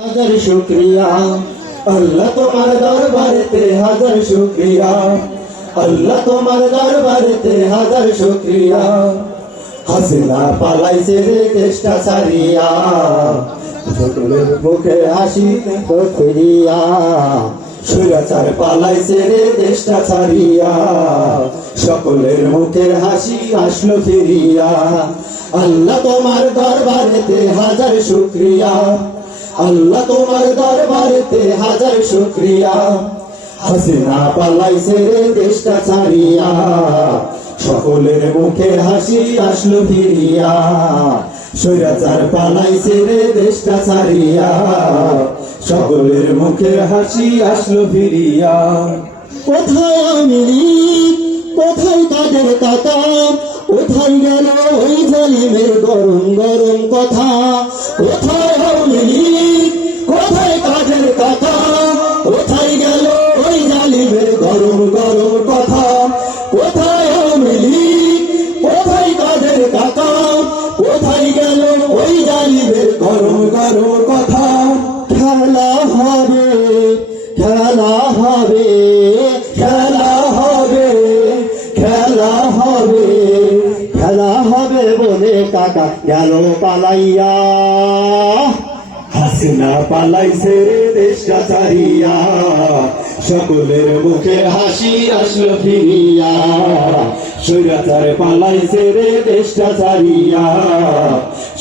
হাজার শুক্রিয়া। আল্লাহ তোমার দরবারেতে হাজার শুক্রিয়া। আল্লাহ তোমার দরবারেতে হাজার শুক্রিয়া। হাসিনা পালাইছে রে দেশটা সারিয়া সকলের মুখে হাসি তো ফিরিয়া। সুরাচার পালাইছে রে দেশটা ছাড়িয়া। সকলের মুখের হাসি আসলো ফিরিয়া। আল্লাহ তোমার দরবারেতে হাজার শুক্রিয়া। আল্লাহ তোমার দরবারেতে হাজার শুক্রিয়া। হাসিনা পালাইছে রে দেশটা ছাড়িয়া, সকলের মুখে হাসি আসলো ফিরিয়া। সৈরাচার পালাইছে রে দেশটা ছাড়িয়া, সকলের মুখে হাসি আসলো ফিরিয়া। কোথায় আমি কোথায় তাদের কাকা? কোথায় গেল ওই জালিমের গরম গরম কথা? বলে কাকা, গেল পালাইয়া। হাসিনা পালাইছে দেশটা ছাড়িয়া সকলের মুখে হাসি আসলো ফিরিয়া। সৈরাচার পালাইছে রে দেশটা ছাড়িয়া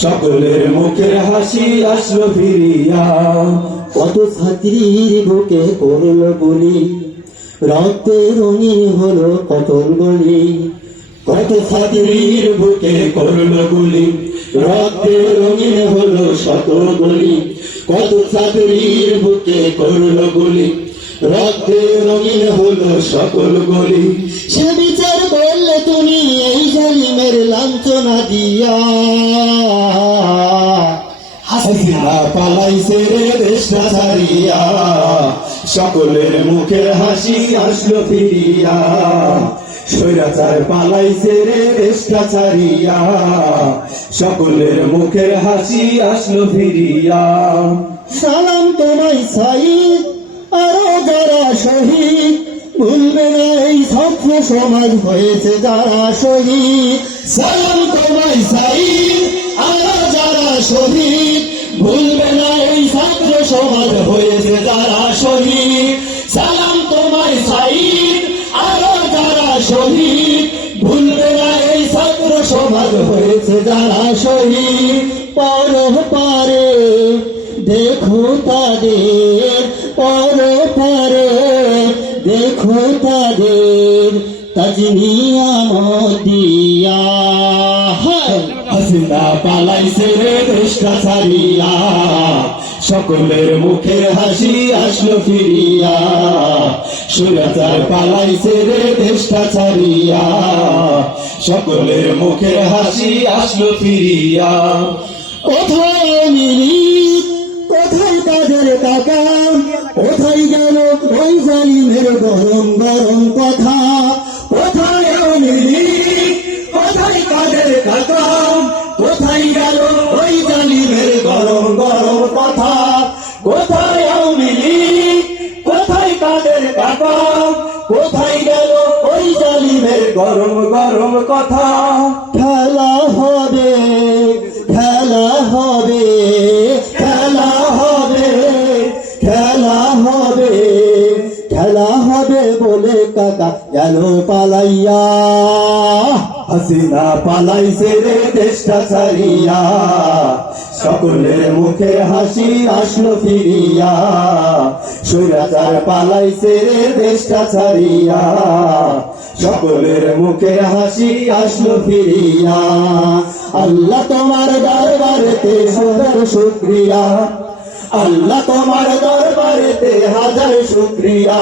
সকলের মুখে হাসি আসলো ফিরিয়া। কত ছাত্রীর বুকে করল বলি রক্তে রঙিন হলো কতল গলি। কত ছাত্রীর বুকে করল গুলি। রক্তে রঙিন হলো শত গলি। কত ছাত্রীর বুকে করল গুলি। রক্তে রঙিন হলো সকল গলি। সে বিচার করলে তুমি এই জালিমের লাঞ্ছনা দিয়া। হাসিনা পালাইছে রে দেশটা ছাড়িয়া। সকলের মুখের হাসি আসলো ফিরিয়া। সৈরাচার পালাইছে রে দেশটা সকলের মুখের হাসি আসলো ফিরিয়া। সালাম তোমায় সাইদ, আরও যারা শহীদ, ভুলবে না এই ছাত্র সমাজ হয়েছে যারা শহীদ। সালাম তোমায় সাইদ, আরও যারা শহীদ, ভুলবে না এই ছাত্র সমাজ হয়েছে ভুলবে না এই ছাত্র সমাজ হয়েছে যারা শহীদ। পর, দেখো তাদের পর পারে, দেখো তাদের সকলের মুখের হাসি আসলো ফিরিয়া। সুরাচার পালাইছে রে দেশটা ছাড়িয়া। সকলের মুখের হাসি আসলো ফিরিয়া। কোথায় মিলি কোথায় তাদের টাকা? কোথায় গেল ওই জালিমের গরম গরম কথা? কোথায় গেল ওই জালিমের গরম গরম কথা? খেলা হবে। গেল পালাইয়া, হাসিনা পালাইছে রে দেশটা ছাড়িয়া, সকলের মুখে হাসি আসলো ফিরিয়া সৈরাচার পালাইছে রে দেশটা ছাড়িয়া, সকলের মুখে হাসি আসলো ফিরিয়া। আল্লাহ তোমার দরবারেতে হাজার শুক্রিয়া, আল্লাহ তোমার দরবারেতে হাজার শুক্রিয়া।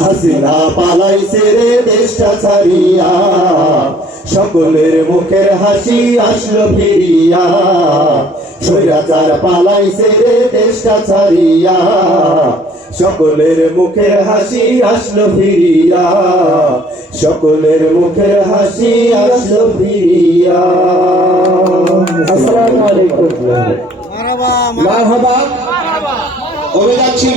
হাসিনা পালাইছে রে দেশটা ছাড়িয়া। সকলের মুখের হাসি আসলো ফিরিয়া। সৈরাচার পালাইছে রে দেশটা ছাড়িয়া। সকলের মুখের হাসি আসলো ফিরিয়া। সকলের মুখের হাসি আসলো ফিরিয়া। আসসালামু আলাইকুম। মারহাবা। কবে যাচ্ছি